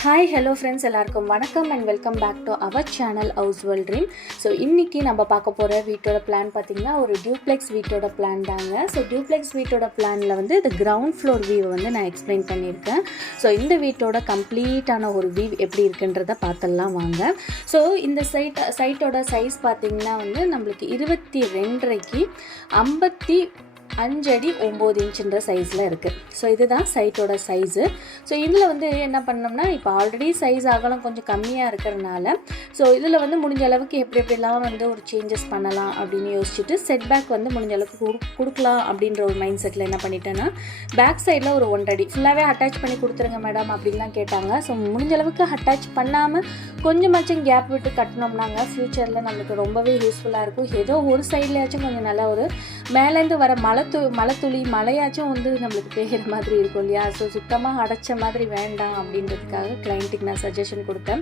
Hi hello friends, எல்லாருக்கும் வணக்கம் and welcome back to our channel House World Dream. So இன்றைக்கி நம்ம பார்க்க போகிற வீட்டோட பிளான் பார்த்திங்கன்னா ஒரு டியூப்ளெக்ஸ் வீட்டோட பிளான் தாங்க. ஸோ டியூப்ளெக்ஸ் வீட்டோட பிளானில் வந்து இந்த கிரவுண்ட் ஃப்ளோர் வியூவை வந்து நான் எக்ஸ்பிளைன் பண்ணியிருக்கேன். ஸோ இந்த வீட்டோட கம்ப்ளீட்டான ஒரு வியூ எப்படி இருக்குன்றதை பார்த்துடலாம் வாங்க. ஸோ இந்த சைட்டோட சைஸ் பார்த்திங்கன்னா வந்து நம்மளுக்கு 22.5 5 அடி 9 இன்ச்சுன்ற சைஸில் இருக்குது. ஸோ இதுதான் சைட்டோட சைஸு. ஸோ இதில் வந்து என்ன பண்ணோம்னா, இப்போ ஆல்ரெடி சைஸ் அகலம் கொஞ்சம் கம்மியாக இருக்கிறதுனால ஸோ இதில் வந்து முடிஞ்ச அளவுக்கு எப்படிலாம் வந்து ஒரு சேஞ்சஸ் பண்ணலாம் அப்படின்னு யோசிச்சுட்டு செட்பேக் வந்து முடிஞ்ச அளவுக்கு கொடுக்கலாம் அப்படின்ற ஒரு மைண்ட் செட்டில் என்ன பண்ணிட்டேன்னா, பேக் சைடில் ஒரு 1 அடி ஃபுல்லாகவே அட்டாச் பண்ணி கொடுத்துருங்க மேடம் அப்படின்லாம் கேட்டாங்க. ஸோ முடிஞ்ச அளவுக்கு அட்டாச் பண்ணாமல் கொஞ்சமாச்சும் கேப் விட்டு கட்டினோம்னாங்க ஃப்யூச்சரில் நம்மளுக்கு ரொம்பவே யூஸ்ஃபுல்லாக இருக்கும். ஏதோ ஒரு சைட்லேயாச்சும் கொஞ்சம் நல்லா ஒரு மேலேருந்து வர மழைத்துளி மழையாச்சும் வந்து நம்மளுக்கு பெய்கிற மாதிரி இருக்கும் இல்லையா. ஸோ சுத்தமாக அடைச்ச மாதிரி வேண்டாம் அப்படின்றதுக்காக கிளைண்ட்டுக்கு நான் சஜஷன் கொடுத்தேன்.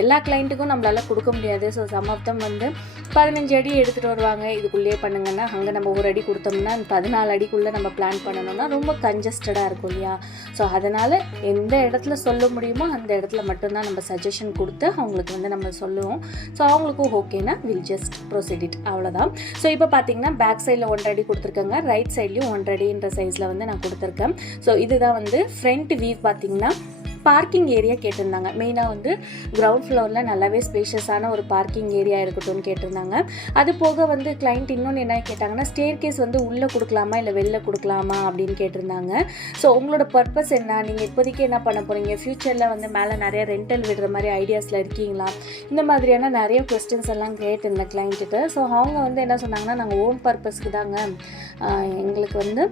எல்லா கிளைண்ட்டுக்கும் நம்மளால் கொடுக்க முடியாது. ஸோ சம் ஆஃப் தம் வந்து 15 அடி எடுத்துகிட்டு வருவாங்க, இதுக்குள்ளேயே பண்ணுங்கன்னா அங்கே நம்ம 1 அடி கொடுத்தோம்னா 14 அடிக்குள்ளே நம்ம பிளான் பண்ணணும்னா ரொம்ப கன்ஜஸ்டடாக இருக்கும் இல்லையா. ஸோ அதனால் எந்த இடத்துல சொல்ல முடியுமோ அந்த இடத்துல மட்டும்தான் நம்ம சஜஷன் கொடுத்து அவங்களுக்கு வந்து நம்ம சொல்லுவோம். ஸோ அவங்களுக்கும் ஓகேனா வில் ஜஸ்ட் ப்ரொசீட் இட், அவ்வளோதான். ஸோ இப்போ பார்த்தீங்கன்னா பேக் சைடில் 1 அடி கொடுத்துருக்கேங்க, ரைட் சைட்லேயும் 1 அடின்ற சைஸில் வந்து நான் கொடுத்துருக்கேன். ஸோ இதுதான் வந்து ஃப்ரண்ட் வியூ. பார்த்தீங்கன்னா பார்க்கிங் ஏரியா கேட்டிருந்தாங்க. மெயினாக வந்து கிரவுண்ட் ஃப்ளோரில் நல்லாவே ஸ்பேஷியஸான ஒரு பார்க்கிங் ஏரியா இருக்கட்டும்னு கேட்டிருந்தாங்க. அது போக வந்து கிளைண்ட் இன்னொன்று என்ன கேட்டாங்கன்னா, ஸ்டேர் கேஸ் வந்து உள்ளே கொடுக்கலாமா இல்லை வெளில கொடுக்கலாமா அப்படின்னு கேட்டிருந்தாங்க. ஸோ உங்களோட பர்பஸ் என்ன, நீங்கள் இப்போதைக்கு என்ன பண்ண போகிறீங்க, ஃப்யூச்சரில் வந்து மேலே நிறைய ரெண்டல் விடுற மாதிரி ஐடியாஸில் இருக்கீங்களா, இந்த மாதிரியான நிறைய கொஸ்டின்ஸ் எல்லாம் கேட்டிருந்தேன் கிளைண்ட்டுட்டு. ஸோ அவங்க வந்து என்ன சொன்னாங்கன்னா, நாங்கள் ஓன் பர்பஸ்க்கு தாங்க, எங்களுக்கு வந்து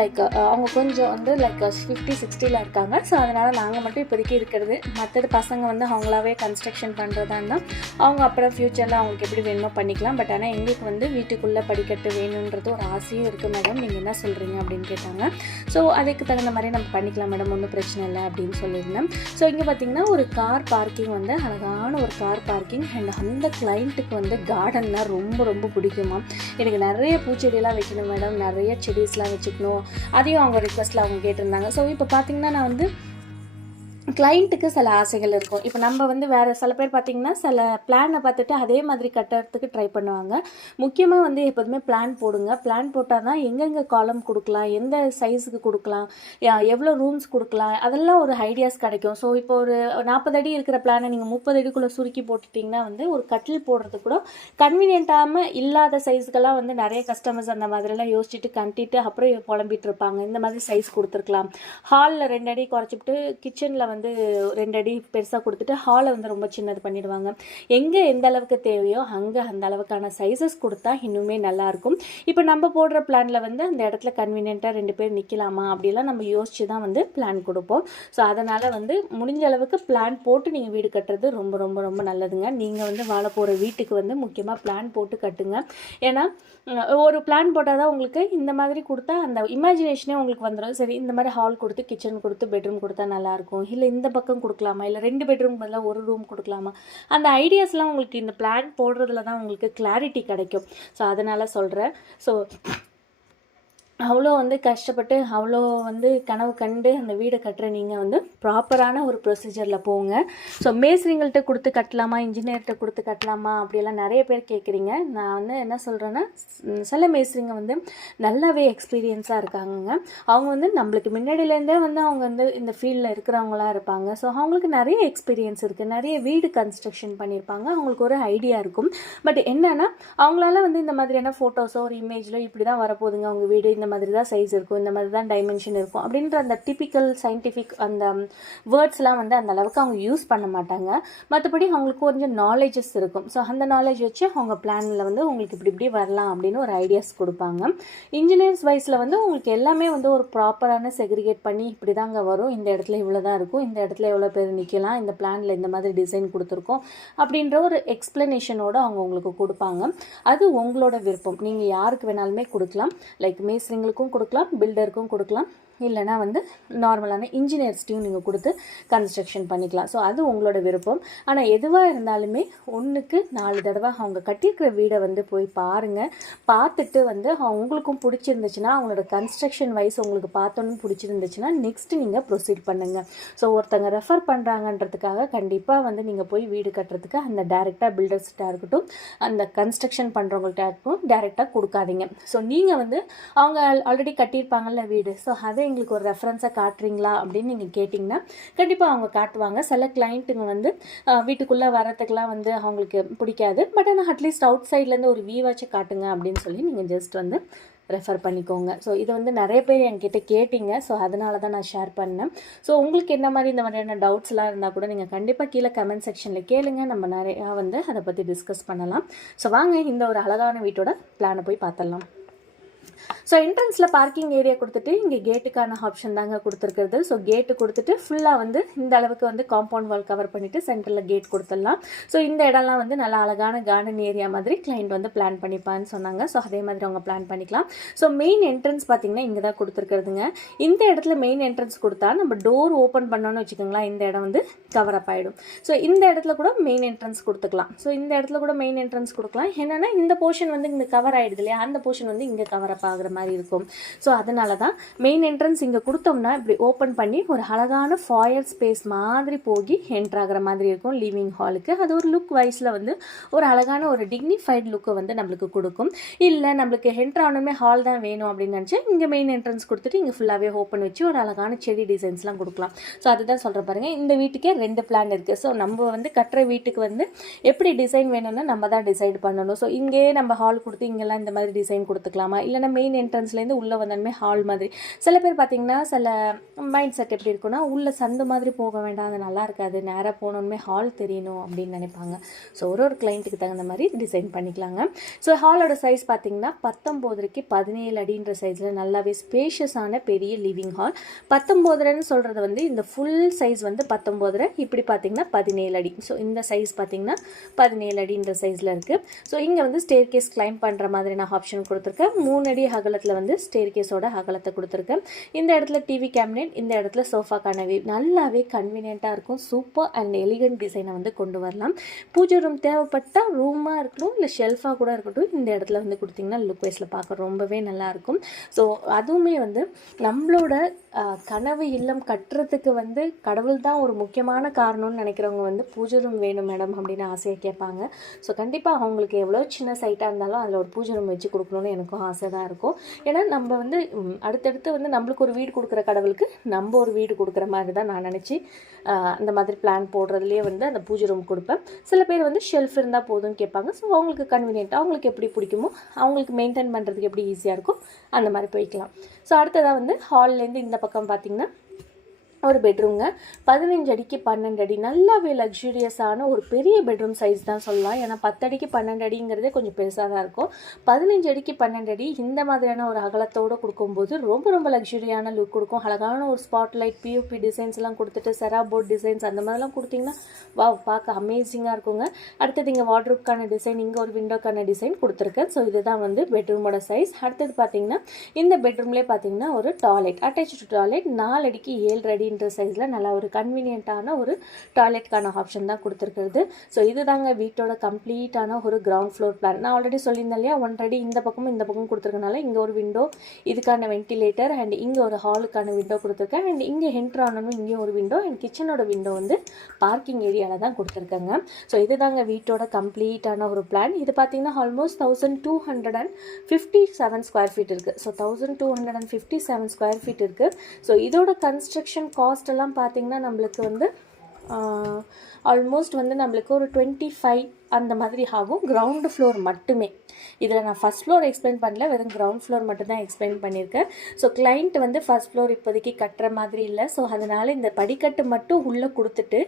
லைக் அவங்க கொஞ்சம் வந்து லைக் 50-60 இருக்காங்க. ஸோ அதனால் நாங்கள் மட்டும் இப்போதைக்கு இருக்கிறது, மற்றது பசங்க வந்து அவங்களாவே கன்ஸ்ட்ரக்ஷன் பண்ணுறதா இருந்தால் அவங்க அப்புறம் ஃப்யூச்சரில் அவங்களுக்கு எப்படி வேணுமோ பண்ணிக்கலாம். பட் ஆனால் எங்களுக்கு வந்து வீட்டுக்குள்ளே படிக்கட்டு வேணுன்றது ஒரு ஆசையும் இருக்குது மேடம், நீங்கள் என்ன சொல்கிறீங்க அப்படின்னு கேட்டாங்க. ஸோ அதுக்கு தகுந்த மாதிரி நம்ம பண்ணிக்கலாம் மேடம், ஒன்றும் பிரச்சனை இல்லை அப்படின்னு சொல்லியிருந்தேன். ஸோ இங்கே பார்த்திங்கன்னா ஒரு கார் பார்க்கிங் வந்து அழகான ஒரு கார் பார்க்கிங். அண்ட் அந்த கிளைண்ட்டுக்கு வந்து கார்டன்னா ரொம்ப ரொம்ப பிடிக்குமா. எனக்கு நிறைய பூச்செடியெல்லாம் வைக்கணும் மேடம், நிறைய செடிஸ்லாம் வச்சுக்கணும், அதையும் அவங்க ரிக்வஸ்ட்டில் அவங்க கேட்டிருந்தாங்க. ஸோ இப்போ பார்த்திங்கன்னா நான் வந்து கிளைண்ட்டுக்கு சில ஆசைகள் இருக்கும். இப்போ நம்ம வந்து வேறு சில பேர் பார்த்திங்கன்னா சில பிளானை பார்த்துட்டு அதே மாதிரி கட்டுறதுக்கு ட்ரை பண்ணுவாங்க. முக்கியமாக வந்து எப்போதுமே பிளான் போடுங்க. பிளான் போட்டால் தான் எங்கெங்கே காலம் கொடுக்கலாம், எந்த சைஸுக்கு கொடுக்கலாம், எவ்வளோ ரூம்ஸ் கொடுக்கலாம், அதெல்லாம் ஒரு ஐடியாஸ் கிடைக்கும். ஸோ இப்போ ஒரு 40 அடி இருக்கிற பிளானை நீங்கள் 30 அடிக்குள்ளே சுருக்கி போட்டுட்டிங்கன்னா வந்து ஒரு கட்டில் போடுறது கூட கன்வீனியன்ட்டாமல் இல்லாத சைஸுக்கெல்லாம் வந்து நிறைய கஸ்டமர்ஸ் அந்த மாதிரிலாம் யோசிச்சுட்டு கட்டிட்டு அப்புறம் புலம்பிட்டு இருப்பாங்க. இந்த மாதிரி சைஸ் கொடுத்துருக்கலாம். ஹாலில் 2 அடி குறைச்சிட்டு கிச்சனில் வந்து 2 அடி பெருசாக கொடுத்துட்டு ஹாலை வந்து ரொம்ப சின்னது பண்ணிடுவாங்க. எங்கே எந்த அளவுக்கு தேவையோ அங்கே அந்த அளவுக்கான சைஸஸ் கொடுத்தா இன்னுமே நல்லாயிருக்கும். இப்போ நம்ம போடுற பிளானில் வந்து அந்த இடத்துல கன்வீனியண்ட்டாக 2 பேர் நிற்கலாமா அப்படிலாம் நம்ம யோசித்து தான் வந்து பிளான் கொடுப்போம். ஸோ அதனால் வந்து முடிஞ்ச அளவுக்கு பிளான் போட்டு நீங்கள் வீடு கட்டுறது ரொம்ப ரொம்ப ரொம்ப நல்லதுங்க. நீங்கள் வந்து வாழ போகிற வீட்டுக்கு வந்து முக்கியமாக பிளான் போட்டு கட்டுங்க. ஏன்னா ஒரு பிளான் போட்டால் தான் உங்களுக்கு இந்த மாதிரி கொடுத்தா அந்த இமேஜினேஷனே உங்களுக்கு வந்துடும். சரி, இந்த மாதிரி ஹால் கொடுத்து கிச்சன் கொடுத்து பெட்ரூம் கொடுத்தா நல்லாயிருக்கும், இல்லை இந்த பக்கம் கொடுக்கலாமா, இல்லை 2 பெட்ரூம் பதிலாக 1 ரூம் கொடுக்கலாமா, அந்த ஐடியாஸ்லாம் உங்களுக்கு இந்த பிளான் போடுறதுல தான் உங்களுக்கு கிளாரிட்டி கிடைக்கும். ஸோ அதனால் சொல்கிறேன். ஸோ அவ்வளோ வந்து கஷ்டப்பட்டு அவ்வளோ வந்து கனவு கண்டு அந்த வீடை கட்டுற நீங்கள் வந்து ப்ராப்பரான ஒரு ப்ரொசீஜரில் போங்க. ஸோ மேஸ்திரிங்கள்கிட்ட கொடுத்து கட்டலாமா, இன்ஜினியர்கிட்ட கொடுத்து கட்டலாமா அப்படியெல்லாம் நிறைய பேர் கேட்குறீங்க. நான் வந்து என்ன சொல்கிறேன்னா, சில மேஸ்திரிங்க வந்து நல்லாவே எக்ஸ்பீரியன்ஸாக இருக்காங்கங்க. அவங்க வந்து நம்மளுக்கு முன்னாடியிலேருந்தே வந்து அவங்க வந்து இந்த ஃபீல்டில் இருக்கிறவங்களாம் இருப்பாங்க. ஸோ அவங்களுக்கு நிறைய எக்ஸ்பீரியன்ஸ் இருக்குது, நிறைய வீடு கன்ஸ்ட்ரக்ஷன் பண்ணியிருப்பாங்க, அவங்களுக்கு ஒரு ஐடியா இருக்கும். பட் என்னென்னா அவங்களால வந்து இந்த மாதிரியான ஃபோட்டோஸோ ஒரு இமேஜிலோ இப்படி தான் வரப்போகுதுங்க அவங்க வீடு, இந்த மாதிரி தான் சைஸ் இருக்கும், இந்த மாதிரி தான் டைமென்ஷன் இருக்கும் அப்படின்ற அந்த டிப்பிக்கல் சயின்டிஃபிக் அந்த வேர்ட்ஸ்லாம் வந்து அந்த அளவுக்கு அவங்க யூஸ் பண்ண மாட்டாங்க. மற்றபடி அவங்களுக்கு கொஞ்சம் நாலேஜஸ் இருக்கும். ஸோ அந்த நாலேஜ் வச்சு அவங்க பிளானில் வந்து உங்களுக்கு இப்படி இப்படி வரலாம் அப்படின்னு ஒரு ஐடியாஸ் கொடுப்பாங்க. இன்ஜினியர்ஸ் வைஸில் வந்து உங்களுக்கு எல்லாமே வந்து ஒரு ப்ராப்பரான செக்ரிகேட் பண்ணி இப்படி தாங்க வரும், இந்த இடத்துல இவ்வளோ தான் இருக்கும், இந்த இடத்துல எவ்வளோ பேர் நிற்கலாம், இந்த பிளானில் இந்த மாதிரி டிசைன் கொடுத்துருக்கோம் அப்படின்ற ஒரு எக்ஸ்ப்ளனேஷனோடு அவங்க உங்களுக்கு கொடுப்பாங்க. அது உங்களோட விருப்பம், நீங்கள் யாருக்கு வேணாலுமே கொடுக்கலாம். லைக் மேஸ்திரிங்களுக்கும் கொடுக்கலாம், பில்டருக்கும் கொடுக்கலாம், இல்லைனா வந்து நார்மலான இன்ஜினியர்ஸ்டையும் நீங்கள் கொடுத்து கன்ஸ்ட்ரக்ஷன் பண்ணிக்கலாம். ஸோ அது உங்களோட விருப்பம். ஆனால் எதுவாக இருந்தாலுமே 1க்கு 4 தடவை அவங்க கட்டியிருக்கிற வீடை வந்து போய் பாருங்கள். பார்த்துட்டு வந்து உங்களுக்கும் பிடிச்சிருந்துச்சுன்னா, அவங்களோட கன்ஸ்ட்ரக்ஷன் வைஸ் உங்களுக்கு பார்த்தோன்னு பிடிச்சிருந்துச்சுன்னா நெக்ஸ்ட்டு நீங்கள் ப்ரொசீட் பண்ணுங்கள். ஸோ ஒருத்தங்க ரெஃபர் பண்ணுறாங்கன்றதுக்காக கண்டிப்பாக வந்து நீங்கள் போய் வீடு கட்டுறதுக்கு அந்த டேரெக்டாக பில்டர்ஸ்கிட்ட இருக்கட்டும், அந்த கன்ஸ்ட்ரக்ஷன் பண்ணுறவங்கள்ட்ட இருக்கட்டும் டேரெக்டாக கொடுக்காதீங்க. ஸோ நீங்கள் வந்து அவங்க ஆல்ரெடி கட்டியிருப்பாங்கல்ல வீடு, ஸோ அதை எங்களுக்கு ஒரு ரெஃபரன்ஸாக காட்டுறீங்களா அப்படின்னு நீங்கள் கேட்டிங்கன்னா கண்டிப்பாக அவங்க காட்டுவாங்க. சில கிளைண்ட்டுங்க வந்து வீட்டுக்குள்ளே வரத்துக்கெலாம் வந்து அவங்களுக்கு பிடிக்காது. பட் ஆனால் அட்லீஸ்ட் அவுட் சைட்லேருந்து ஒரு வியூவாச்சும் காட்டுங்க அப்படின்னு சொல்லி நீங்கள் ஜஸ்ட் வந்து ரெஃபர் பண்ணிக்கோங்க. ஸோ இது வந்து நிறைய பேர் என்கிட்ட கேட்டிங்க. ஸோ அதனால தான் நான் ஷேர் பண்ணேன். ஸோ உங்களுக்கு என்ன மாதிரி இந்த மாதிரியான டவுட்ஸ்லாம் இருந்தால் கூட நீங்கள் கண்டிப்பாக கீழே கமெண்ட் செக்ஷனில் கேளுங்க. நம்ம நிறையா வந்து அதை பற்றி டிஸ்கஸ் பண்ணலாம். ஸோ வாங்க இந்த ஒரு அழகான வீட்டோட பிளானை போய் பார்த்துடலாம். ஸோ என்ட்ரன்ஸில் பார்க்கிங் ஏரியா கொடுத்துட்டு இங்கே கேட்டுக்கான ஆப்ஷன் தாங்க கொடுத்துருக்குறது. ஸோ கேட்டு கொடுத்துட்டு ஃபுல்லாக வந்து இந்த அளவுக்கு வந்து காம்பவுண்ட் வால் கவர் பண்ணிவிட்டு சென்டரில் கேட் கொடுத்துடலாம். ஸோ இந்த இடம்லாம் வந்து நல்லா அழகான கார்டன் ஏரியா மாதிரி கிளைண்ட் வந்து பிளான் பண்ணிப்பான்னு சொன்னாங்க. ஸோ அதே மாதிரி அவங்க பிளான் பண்ணிக்கலாம். ஸோ மெயின் என்ட்ரன்ஸ் பார்த்திங்கன்னா இங்கே தான் கொடுத்துருக்குறதுங்க. இந்த இடத்துல மெயின் என்ட்ரன்ஸ் கொடுத்தா நம்ம டோர் ஓப்பன் பண்ணோன்னு வச்சுக்கோங்களேன், இந்த இடம் வந்து கவர் அப் ஆகிடும். ஸோ இந்த இடத்துல கூட மெயின் என்ட்ரன்ஸ் கொடுத்துக்கலாம். ஸோ இந்த இடத்துல கூட மெயின் என்ட்ரன்ஸ் கொடுக்கலாம். என்னென்னா இந்த போர்ஷன் வந்து இங்கே கவர் ஆகிடுது இல்லையா, அந்த போர்ஷன் வந்து இங்கே கவர் அப் ஆகிற மாதிரி இருக்கும். ஸோ அதனால தான் மெயின் என்ட்ரன்ஸ் இங்கே கொடுத்தோம்னா இப்படி ஓப்பன் பண்ணி ஒரு அழகான ஃபாயர் ஸ்பேஸ் மாதிரி போகி என்ட்ரு ஆகிற மாதிரி இருக்கும் லிவிங் ஹாலுக்கு. அது ஒரு லுக் வைஸில் வந்து ஒரு அழகான ஒரு டிக்னிஃபைட் லுக்கை வந்து நம்மளுக்கு கொடுக்கும். இல்லை நம்மளுக்கு என்ட்ரு ஆனோமே ஹால் தான் வேணும் அப்படின்னு நினச்சி இங்கே மெயின் என்ட்ரன்ஸ் கொடுத்துட்டு இங்கே ஃபுல்லாகவே ஓப்பன் வச்சு ஒரு அழகான செடி டிசைன்ஸ்லாம் கொடுக்கலாம். ஸோ அதுதான் சொல்கிற பாருங்க, இந்த வீட்டுக்கே 2 பிளான் இருக்குது. ஸோ நம்ம வந்து கட்டுற வீட்டுக்கு வந்து எப்படி டிசைன் வேணும்னா நம்ம தான் டிசைட் பண்ணணும். ஸோ இங்கே நம்ம ஹால் கொடுத்து இங்கெல்லாம் இந்த மாதிரி டிசைன் கொடுத்துக்கலாமா, இல்லைனா மெயின் என்ட்ரன்ஸ்லேருந்து உள்ளே வந்தாலுமே ஹால் மாதிரி. சில பேர் பார்த்திங்கன்னா சில மைண்ட் செட் எப்படி இருக்குன்னா, உள்ளே சந்து மாதிரி போக வேண்டாம், அது நல்லா இருக்காது, நேராக போகணுமே ஹால் தெரியணும் அப்படின்னு நினைப்பாங்க. ஸோ ஒரு கிளைண்ட்டுக்கு தகுந்த மாதிரி டிசைன் பண்ணிக்கலாங்க. ஸோ ஹாலோட சைஸ் பார்த்திங்கன்னா 19க்கு 17 அடின்ற சைஸில் நல்லாவே ஸ்பேஷியஸான பெரிய லிவிங் ஹால். 19ன்னு சொல்கிறது வந்து இந்த ஃபுல் சைஸ் வந்து 19, இப்படி பார்த்திங்கன்னா 17 அடி. ஸோ இந்த சைஸ் பார்த்திங்கன்னா 17 அடின்ற சைஸில் இருக்குது. ஸோ இங்கே வந்து ஸ்டேர் கேஸ் கிளைம் பண்ணுற மாதிரி நான் ஆப்ஷன் கொடுத்துருக்கேன். 3 அடி அகலத்தில் வந்து ஸ்டேர் கேஸோட அகலத்தை கொடுத்துருக்கேன். இந்த இடத்துல டிவி கேபினெட், இந்த இடத்துல சோஃபா கனவே நல்லாவே கன்வீனியண்ட்டாக இருக்கும். சூப்பர் அண்ட் எலிகன்ட் டிசைனை வந்து கொண்டு வரலாம். பூஜை ரூம் தேவைப்பட்டால் ரூமாக இருக்கட்டும், இல்லை ஷெல்ஃபாக கூட இருக்கட்டும், இந்த இடத்துல வந்து கொடுத்திங்கன்னா லுக் வைஸில் பார்க்க ரொம்பவே நல்லாயிருக்கும். ஸோ அதுவுமே வந்து நம்மளோட கனவு இல்லம் கட்டுறதுக்கு வந்து கடவுள் தான் ஒரு முக்கியமான காரணம்னு நினைக்கிறவங்க வந்து பூஜை ரூம் வேணும் மேடம் அப்படின்னு ஆசையாக கேட்பாங்க. ஸோ கண்டிப்பாக அவங்களுக்கு எவ்வளோ சின்ன சைட்டாக இருந்தாலும் அதில் ஒரு பூஜை ரூம் வச்சு கொடுக்கணுன்னு எனக்கும் ஆசை தான் இருக்கும். ஏன்னா நம்ம வந்து அடுத்தடுத்து வந்து நம்மளுக்கு ஒரு வீடு கொடுக்குற கடவுளுக்கு நம்ம ஒரு வீடு கொடுக்குற மாதிரி தான் நான் நினச்சி அந்த மாதிரி பிளான் போடுறதுலேயே வந்து அந்த பூஜை ரூம் கொடுப்பேன். சில பேர் வந்து ஷெல்ஃப் இருந்தால் போதும்னு கேட்பாங்க. ஸோ அவங்களுக்கு கன்வீனியன்ட்டாக அவங்களுக்கு எப்படி பிடிக்குமோ, அவங்களுக்கு மெயின்டைன் பண்ணுறதுக்கு எப்படி ஈஸியாக இருக்கும் அந்த மாதிரி போய்க்கலாம். ஸோ அடுத்ததாக வந்து ஹால்லேருந்து இந்த பக்கம் பார்த்திங்கன்னா ஒரு பெட்ரூம்ங்க. 15 அடிக்கு 12 அடி நல்லாவே லக்ஸூரியஸான ஒரு பெரிய பெட்ரூம் சைஸ் தான் சொல்லலாம். ஏன்னா 10 அடிக்கு 12 அடிங்கிறதே கொஞ்சம் பெருசாக தான் இருக்கும். 15 அடிக்கு 12 அடி இந்த மாதிரியான ஒரு அகலத்தோடு கொடுக்கும்போது ரொம்ப ரொம்ப லக்ஸூரியான லுக் கொடுக்கும். அழகான ஒரு ஸ்பாட்லைட் பிஓபி டிசைன்ஸ்லாம் கொடுத்துட்டு செரா போர்ட் டிசைன்ஸ் அந்த மாதிரிலாம் கொடுத்திங்கன்னா பார்க்க அமேசிங்காக இருக்குங்க. அடுத்தது இங்கே வார்ட்ரூப்கான டிசைன், இங்கே ஒரு விண்டோக்கான டிசைன் கொடுத்துருக்கேன். ஸோ இதுதான் வந்து பெட்ரூமோட சைஸ். அடுத்தது பார்த்திங்கன்னா இந்த பெட்ரூம்லேயே பார்த்திங்கன்னா ஒரு டாய்லெட், அட்டாச்சு டாய்லெட் 4 அடிக்கு 7 அடி சைஸில் நல்லா ஒரு கன்வீனியன்ட்டான ஒரு டாய்லெட்கான ஆப்ஷன் தான் கொடுத்துருக்குறது. ஸோ இதுதாங்க வீட்டோட கம்ப்ளீட்டான ஒரு கிரவுண்ட் ஃப்ளோர் பிளான். நான் ஆல்ரெடி சொல்லியிருந்தேன் இல்லையா, 1 அடி இந்த பக்கமும் இந்த பக்கம் கொடுத்துருக்கனால இங்கே ஒரு விண்டோ, இதுக்கான வென்டிலேட்டர், அண்ட் இங்கே ஒரு ஹாலுக்கான விண்டோ கொடுத்துருக்கேன். அண்ட் இங்கே என்ட்ரு ஆனணும் இங்கேயும் ஒரு விண்டோ, அண்ட் கிச்சனோட விண்டோ வந்து பார்க்கிங் ஏரியாவில் தான் கொடுத்துருக்காங்க. ஸோ இதுதாங்க வீட்டோட கம்ப்ளீட்டான ஒரு பிளான். இது பார்த்தீங்கன்னா ஆல்மோஸ்ட் 1257 ஸ்கொயர் ஃபீட் இருக்குது. ஸோ 1257 ஸ்கொயர் ஃபீட் இருக்குது. ஸோ இதோட கன்ஸ்ட்ரக்ஷன் காஸ்ட் எல்லாம் பார்த்தீங்கன்னா நம்மளுக்கு வந்து ஆல்மோஸ்ட் வந்து நம்மளுக்கு ஒரு 25 அந்த மாதிரி ஆகும். கிரவுண்டு ஃப்ளோர் மட்டுமே. இதில் நான் ஃபஸ்ட் ஃப்ளோர் எக்ஸ்பிளைன் பண்ணல, வெறும் கிரவுண்ட் ஃப்ளோர் மட்டும் தான் எக்ஸ்பிளைன் பண்ணியிருக்கேன். ஸோ கிளைண்ட் வந்து ஃபஸ்ட் ஃப்ளோர் இப்போதைக்கு கட்டுற மாதிரி இல்லை. ஸோ அதனால் இந்த படிக்கட்டு மட்டும் உள்ளே கொடுத்துட்டு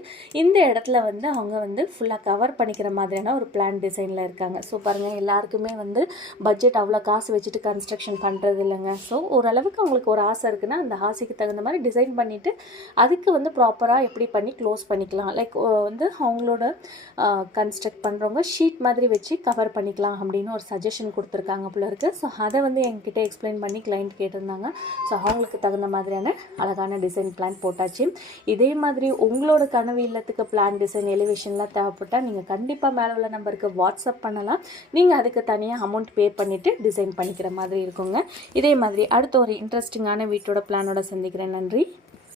இந்த இடத்துல வந்து அவங்க வந்து ஃபுல்லாக கவர் பண்ணிக்கிற மாதிரியான ஒரு பிளான் டிசைனில் இருக்காங்க. ஸோ பாருங்கள், எல்லாருக்குமே வந்து பட்ஜெட் அவ்வளோ காசு வச்சுட்டு கன்ஸ்ட்ரக்ஷன் பண்ணுறது இல்லைங்க. ஸோ ஓரளவுக்கு அவங்களுக்கு ஒரு ஆசை இருக்குன்னா அந்த ஆசைக்கு தகுந்த மாதிரி டிசைன் பண்ணிவிட்டு அதுக்கு வந்து ப்ராப்பராக எப்படி பண்ணி க்ளோஸ் பண்ணிக்கலாம். லைக் வந்து அவங்களோட கன்ஸ்ட்ரக்ட் பண்ணுறவங்க ஷீட் மாதிரி வச்சு கவர் பண்ணிக்கலாம் அப்படின்னு ஒரு சஜஷன் கொடுத்துருக்காங்க போல இருக்குது. ஸோ அதை வந்து என்கிட்ட எக்ஸ்பிளைன் பண்ணி கிளைண்ட் கேட்டிருந்தாங்க. ஸோ அவங்களுக்கு தகுந்த மாதிரியான அழகான டிசைன் பிளான் போட்டாச்சு. இதே மாதிரி உங்களோட கனவு இல்லத்துக்கு பிளான் டிசைன் எலிவேஷன்லாம் தேவைப்பட்டால் நீங்கள் கண்டிப்பாக மேலே உள்ள நம்பருக்கு வாட்ஸ்அப் பண்ணலாம். நீங்கள் அதுக்கு தனியாக அமௌண்ட் பே பண்ணிவிட்டு டிசைன் பண்ணிக்கிற மாதிரி இருக்குங்க. இதே மாதிரி அடுத்த ஒரு இன்ட்ரெஸ்டிங்கான வீட்டோட பிளானோட சந்திக்கிறேன். நன்றி.